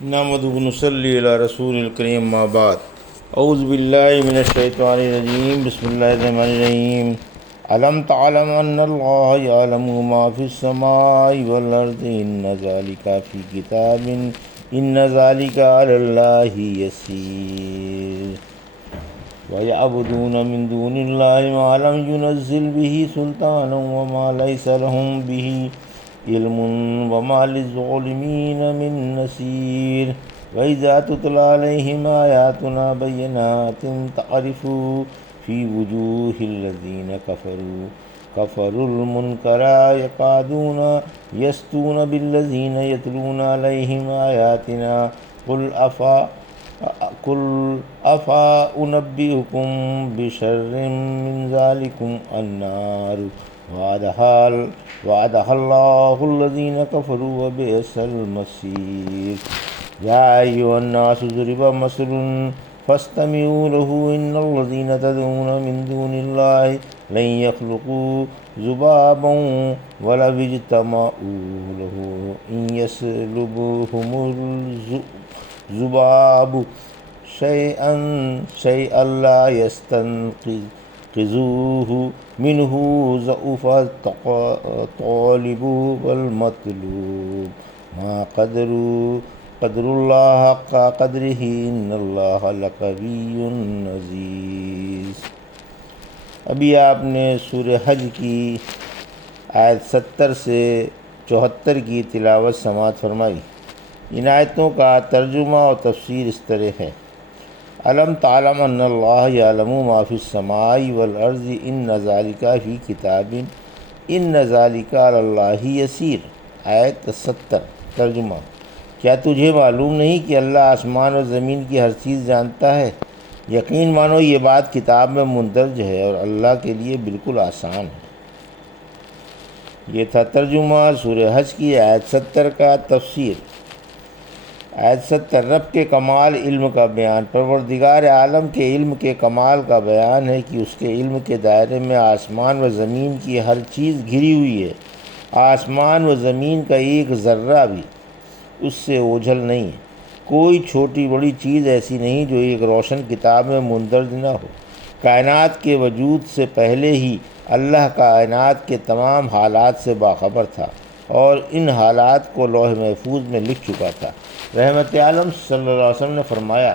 نحمده ونصلي على رسول الكريم ما بعد اعوذ باللہ من الشیطان الرجیم بسم اللہ الرحمن الرحیم الم تعلم ان اللہ یعلم ما فی السماء والارض ان ذلک فی کتاب ان ذلک علی اللہ یسیر وَيَعْبُدُونَ مِن دُونِ اللَّهِ مَا لَمْ يُنَزِّلْ بِهِ سُلْطَانًا وَمَا لَيْسَ لَهُم بِهِ علم وما للظالمين من نصير وإذا تتلى عليهم آياتنا بينات تعرف في وجوه الذين كفروا المنكر يكادون يسطون بالذين يتلون عليهم آياتنا قل أفا أنبئكم بشر من ذلكم النار وعدها الله الذين كفروا وبئس المصير يا أيها الناس ضرب مثل فاستمعوا له إن الذين تدعون من دون الله لن يخلقوا ذبابا ولو اجتمعوا له إن يسلبهم الذباب شيئا لا يستنقذوه منه ضعف الطالب والمطلوب ما قدر اللہ حق قدرہ ان اللہ لقوی عزیز۔ ابھی آپ نے سورہ حج کی آیت 70 سے 74 کی تلاوت سماعت فرمائی۔ ان آیتوں کا ترجمہ اور تفسیر اس طرح ہے: الم تعلم ان اللہ یعلم ما فی السماء والارض ان ذلک فی کتاب ان ذلک علی اللہ یسیر۔ آیت 70۔ ترجمہ: کیا تجھے معلوم نہیں کہ اللہ آسمان اور زمین کی ہر چیز جانتا ہے؟ یقین مانو یہ بات کتاب میں مندرج ہے اور اللہ کے لیے بالکل آسان ہے۔ یہ تھا ترجمہ سورہ حج کی آیت 70 کا۔ تفسیر: آیت 70 رب کے کمال علم کا بیان، پروردگار عالم کے علم کے کمال کا بیان ہے کہ اس کے علم کے دائرے میں آسمان و زمین کی ہر چیز گھری ہوئی ہے۔ آسمان و زمین کا ایک ذرہ بھی اس سے اوجھل نہیں ہے۔ کوئی چھوٹی بڑی چیز ایسی نہیں جو ایک روشن کتاب میں مندرج نہ ہو۔ کائنات کے وجود سے پہلے ہی اللہ کائنات کے تمام حالات سے باخبر تھا اور ان حالات کو لوح محفوظ میں لکھ چکا تھا۔ رحمت عالم صلی اللہ علیہ وسلم نے فرمایا،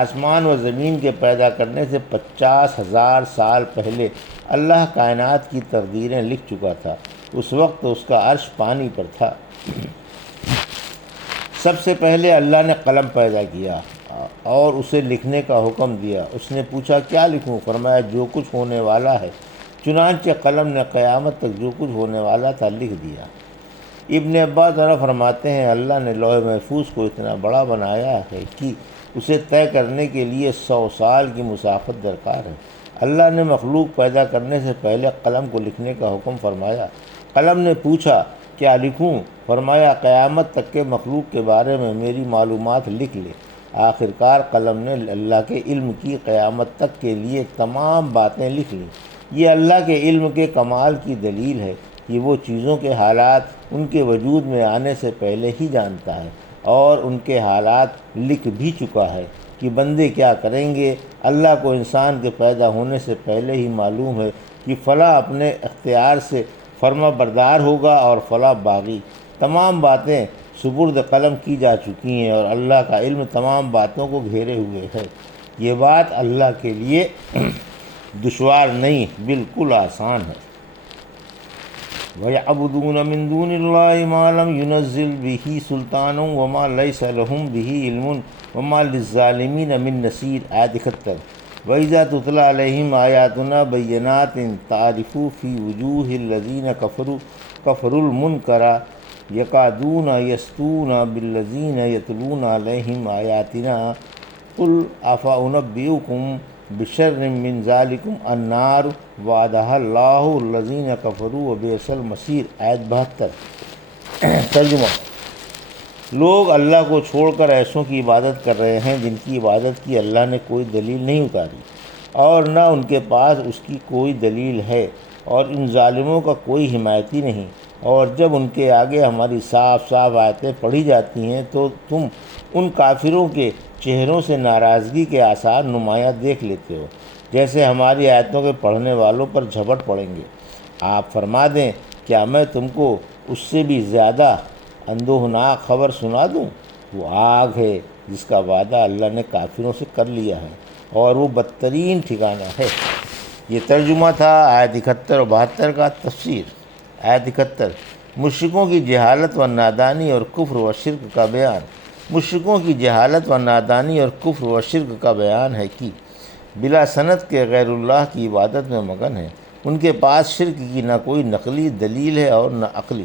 آسمان و زمین کے پیدا کرنے سے 50,000 سال پہلے اللہ کائنات کی تقدیریں لکھ چکا تھا۔ اس وقت اس کا عرش پانی پر تھا۔ سب سے پہلے اللہ نے قلم پیدا کیا اور اسے لکھنے کا حکم دیا۔ اس نے پوچھا کیا لکھوں؟ فرمایا جو کچھ ہونے والا ہے۔ چنانچہ قلم نے قیامت تک جو کچھ ہونے والا تھا لکھ دیا۔ ابن عباس فرماتے ہیں اللہ نے لوح محفوظ کو اتنا بڑا بنایا ہے کہ اسے طے کرنے کے لیے 100 سال کی مسافت درکار ہے۔ اللہ نے مخلوق پیدا کرنے سے پہلے قلم کو لکھنے کا حکم فرمایا۔ قلم نے پوچھا کیا لکھوں؟ فرمایا قیامت تک کے مخلوق کے بارے میں میری معلومات لکھ لے۔ آخرکار قلم نے اللہ کے علم کی قیامت تک کے لیے تمام باتیں لکھ لیں۔ یہ اللہ کے علم کے کمال کی دلیل ہے کہ وہ چیزوں کے حالات ان کے وجود میں آنے سے پہلے ہی جانتا ہے اور ان کے حالات لکھ بھی چکا ہے کہ بندے کیا کریں گے۔ اللہ کو انسان کے پیدا ہونے سے پہلے ہی معلوم ہے کہ فلاں اپنے اختیار سے فرما بردار ہوگا اور فلاں باغی۔ تمام باتیں سپرد قلم کی جا چکی ہیں اور اللہ کا علم تمام باتوں کو گھیرے ہوئے ہے۔ یہ بات اللہ کے لیے دشوار نہیں، بالکل آسان ہے۔ وَيَعْبُدُونَ مِن دُونِ اللَّهِ مَا لَمْ يُنَزِّلْ بِهِ سُلْطَانًا وَمَا لَيْسَ لَهُم بِهِ عِلْمٌ وَمَا لِلظَّالِمِينَ مِن نَصِيرٍ۔ آیت 71۔ وَإِذَا تُتْلَىٰ عَلَيْهِمْ آيَاتُنَا بَيِّنَاتٍ تَعْرِفُ فِي وُجُوهِ الَّذِينَ كَفَرُوا الْمُنكَرَ يَكَادُونَ يَسْطُونَ بِالَّذِينَ يَتْلُونَ عَلَيْهِمْ آيَاتِنَا قُلْ أَفَأُنَبِّئُكُم بِشَرٍّ مِّن ذَلِكُمْ النَّارُ وَعَدَهَا اللَّهُ الَّذِينَ كَفَرُوا وَبِئْسَ الْمَصِيرُ۔ آیت 72۔ ترجمہ: لوگ اللہ کو چھوڑ کر ایسوں کی عبادت کر رہے ہیں جن کی عبادت کی اللہ نے کوئی دلیل نہیں اتاری اور نہ ان کے پاس اس کی کوئی دلیل ہے، اور ان ظالموں کا کوئی حمایتی نہیں۔ اور جب ان کے آگے ہماری صاف صاف آیتیں پڑھی جاتی ہیں تو تم ان کافروں کے چہروں سے ناراضگی کے آثار نمایاں دیکھ لیتے ہو، جیسے ہماری آیتوں کے پڑھنے والوں پر جھپٹ پڑیں گے۔ آپ فرما دیں، کیا میں تم کو اس سے بھی زیادہ اندوہناک خبر سنا دوں؟ وہ آگ ہے جس کا وعدہ اللہ نے کافروں سے کر لیا ہے، اور وہ بدترین ٹھکانہ ہے۔ یہ ترجمہ تھا آیت 71 اور 72 کا۔ تفسیر۔ آیت 71 مشرکوں کی جہالت و نادانی اور کفر و شرک کا بیان۔ مشرکوں کی جہالت و نادانی اور کفر و شرک کا بیان ہے کہ بلا سند کے غیر اللہ کی عبادت میں مگن ہیں۔ ان کے پاس شرک کی نہ کوئی نقلی دلیل ہے اور نہ عقلی۔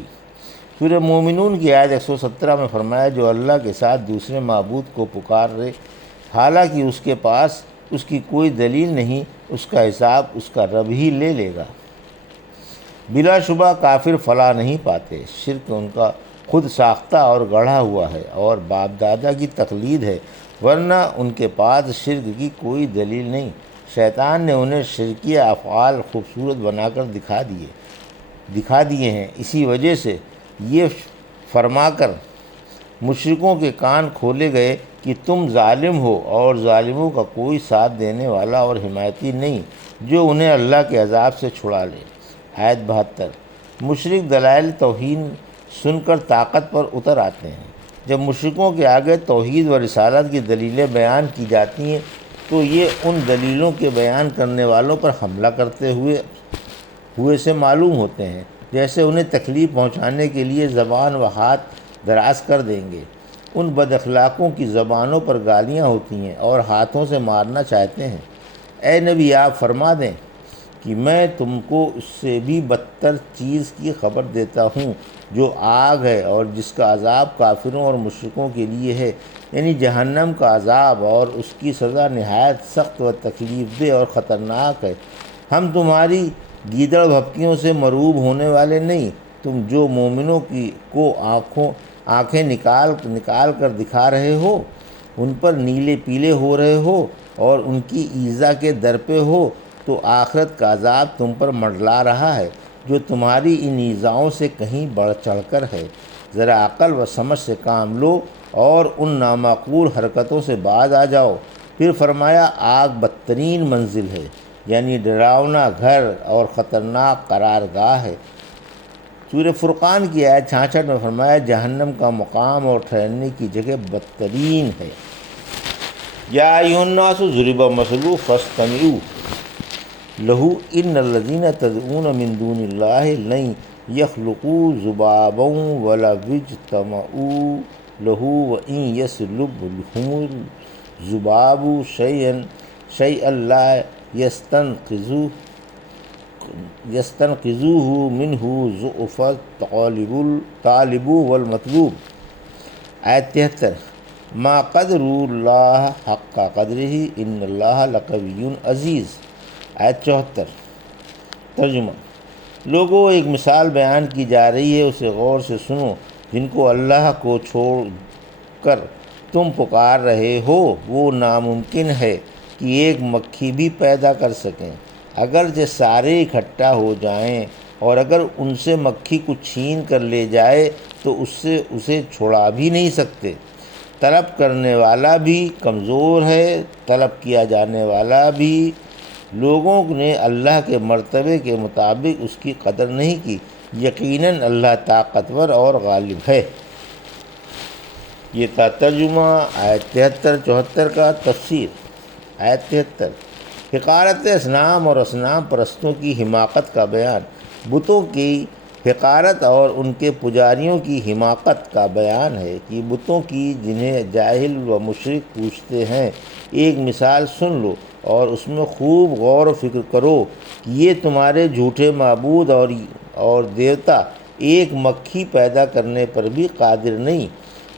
سورہ مومنون کی آیت 117 میں فرمایا، جو اللہ کے ساتھ دوسرے معبود کو پکار رہے حالانکہ اس کے پاس اس کی کوئی دلیل نہیں، اس کا حساب اس کا رب ہی لے لے گا۔ بلا شبہ کافر فلاح نہیں پاتے۔ شرک ان کا خود ساختہ اور گڑھا ہوا ہے اور باپ دادا کی تقلید ہے، ورنہ ان کے پاس شرک کی کوئی دلیل نہیں۔ شیطان نے انہیں شرکیہ افعال خوبصورت بنا کر دکھا دیے ہیں۔ اسی وجہ سے یہ فرما کر مشرکوں کے کان کھولے گئے کہ تم ظالم ہو، اور ظالموں کا کوئی ساتھ دینے والا اور حمایتی نہیں جو انہیں اللہ کے عذاب سے چھڑا لے۔ آیت 72 مشرک دلائل توحید سن کر طاقت پر اتر آتے ہیں۔ جب مشرکوں کے آگے توحید و رسالت کی دلیلیں بیان کی جاتی ہیں تو یہ ان دلیلوں کے بیان کرنے والوں پر حملہ کرتے ہوئے سے معلوم ہوتے ہیں، جیسے انہیں تکلیف پہنچانے کے لیے زبان و ہاتھ دراز کر دیں گے۔ ان بد اخلاقوں کی زبانوں پر گالیاں ہوتی ہیں اور ہاتھوں سے مارنا چاہتے ہیں۔ اے نبی، آپ فرما دیں کہ میں تم کو اس سے بھی بدتر چیز کی خبر دیتا ہوں جو آگ ہے اور جس کا عذاب کافروں اور مشرکوں کے لیے ہے، یعنی جہنم کا عذاب، اور اس کی سزا نہایت سخت و تکلیف دہ اور خطرناک ہے۔ ہم تمہاری گیدڑ بھپکیوں سے مروب ہونے والے نہیں۔ تم جو مومنوں کو آنکھیں نکال کر دکھا رہے ہو، ان پر نیلے پیلے ہو رہے ہو اور ان کی ایذا کے در پہ ہو، تو آخرت کا عذاب تم پر منڈلا رہا ہے جو تمہاری ان ایذاؤں سے کہیں بڑھ چڑھ کر ہے۔ ذرا عقل و سمجھ سے کام لو اور ان نامعقول حرکتوں سے باز آ جاؤ۔ پھر فرمایا، آگ بدترین منزل ہے، یعنی ڈراؤنا گھر اور خطرناک قرارگاہ ہے۔ سورہ فرقان کی آیت 66 میں فرمایا، جہنم کا مقام اور ٹھہرنے کی جگہ بدترین ہے۔ یا ایھا الناس ضرب مثل فاستمعوا لہ ان الذین تدعون من دون اللہ لن یخلقوا ذبابا ولو اجتمعوا لہ وان یسلبھم الذباب شیئا لا یستنقذوہ منہ ضعف الطالب والمطلوب۔ آیت 73 ما قدر اللہ حق قدرہ ان اللہ لقوی عزیز۔ آیت 74 ترجمہ۔ لوگوں، ایک مثال بیان کی جا رہی ہے، اسے غور سے سنو۔ جن کو اللہ کو چھوڑ کر تم پکار رہے ہو، وہ ناممکن ہے کہ ایک مکھی بھی پیدا کر سکیں، اگرچہ سارے اکٹھا ہو جائیں، اور اگر ان سے مکھی کو چھین کر لے جائے تو اسے چھڑا بھی نہیں سکتے۔ طلب کرنے والا بھی کمزور ہے، طلب کیا جانے والا بھی۔ لوگوں نے اللہ کے مرتبے کے مطابق اس کی قدر نہیں کی۔ یقیناً اللہ طاقتور اور غالب ہے۔ یہ تھا ترجمہ آیت 73-74 کا۔ تفسیر۔ آیت 73 حقارت اصنام اور اصنام پرستوں کی حماقت کا بیان۔ بتوں کی حقارت اور ان کے پجاریوں کی حماقت کا بیان ہے کہ بتوں کی جنہیں جاہل و مشرک پوجتے ہیں، ایک مثال سن لو اور اس میں خوب غور و فکر کرو کہ یہ تمہارے جھوٹے معبود اور دیوتا ایک مکھی پیدا کرنے پر بھی قادر نہیں،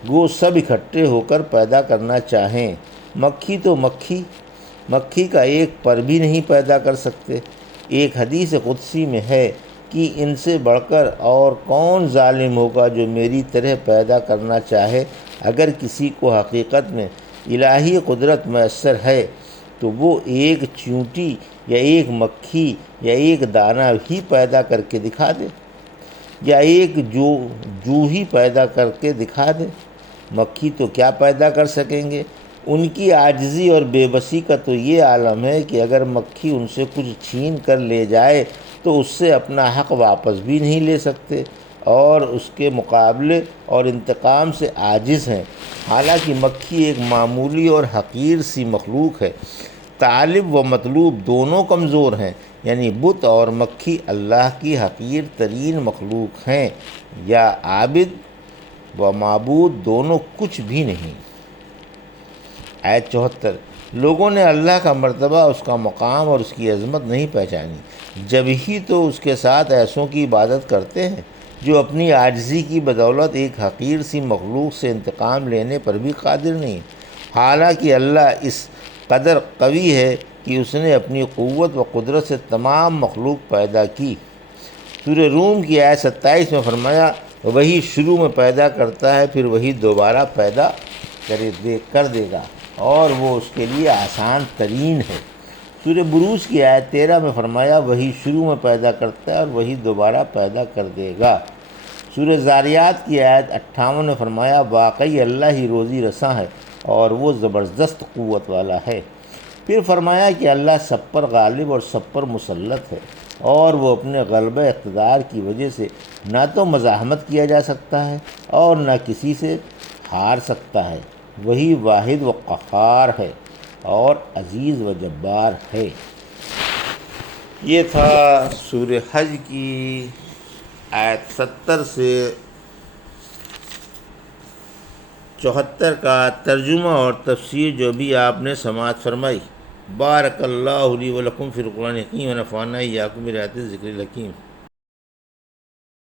گو سب اکٹھے ہو کر پیدا کرنا چاہیں۔ مکھی تو مکھی کا ایک پر بھی نہیں پیدا کر سکتے۔ ایک حدیث قدسی میں ہے کہ ان سے بڑھ کر اور کون ظالم ہوگا جو میری طرح پیدا کرنا چاہے۔ اگر کسی کو حقیقت میں الہی قدرت میسر ہے تو وہ ایک چیونٹی یا ایک مکھی یا ایک دانہ ہی پیدا کر کے دکھا دے۔ یا ایک جو ہی پیدا کر کے دکھا دے؟ مکھی تو کیا پیدا کر سکیں گے؟ ان کی عاجزی اور بے بسی کا تو یہ عالم ہے کہ اگر مکھی ان سے کچھ چھین کر لے جائے تو اس سے اپنا حق واپس بھی نہیں لے سکتے، اور اس کے مقابلے اور انتقام سے عاجز ہیں۔ حالانکہ مکھی ایک معمولی اور حقیر سی مخلوق ہے۔ طالب و مطلوب دونوں کمزور ہیں، یعنی بت اور مکھی اللہ کی حقیر ترین مخلوق ہیں، یا عابد و معبود دونوں کچھ بھی نہیں۔ آیت 74۔ لوگوں نے اللہ کا مرتبہ، اس کا مقام اور اس کی عظمت نہیں پہچانی، جب ہی تو اس کے ساتھ ایسوں کی عبادت کرتے ہیں جو اپنی عاجزی کی بدولت ایک حقیر سی مخلوق سے انتقام لینے پر بھی قادر نہیں۔ حالانکہ اللہ اس قدر قوی ہے کہ اس نے اپنی قوت و قدرت سے تمام مخلوق پیدا کی۔ سورہ روم کی آیت 27 میں فرمایا، وہی شروع میں پیدا کرتا ہے پھر وہی دوبارہ پیدا کر دے گا، اور وہ اس کے لیے آسان ترین ہے۔ سورہ بروج کی آیت 13 میں فرمایا، وہی شروع میں پیدا کرتا ہے اور وہی دوبارہ پیدا کر دے گا۔ سورہ ذاریات کی آیت 58 میں فرمایا، واقعی اللہ ہی روزی رساں ہے اور وہ زبردست قوت والا ہے۔ پھر فرمایا کہ اللہ سب پر غالب اور سب پر مسلط ہے، اور وہ اپنے غلبہ اقتدار کی وجہ سے نہ تو مزاحمت کیا جا سکتا ہے اور نہ کسی سے ہار سکتا ہے۔ وہی واحد و قہار ہے اور عزیز و جبار ہے۔ یہ تھا سورہ حج کی آیت 70 سے 74 کا ترجمہ اور تفسیر جو بھی آپ نے سماعت فرمائی۔ بارک اللہ لی و لکم فی القرآن الحکیم ونفعنی وایاکم بآیات الذکر الحکیم۔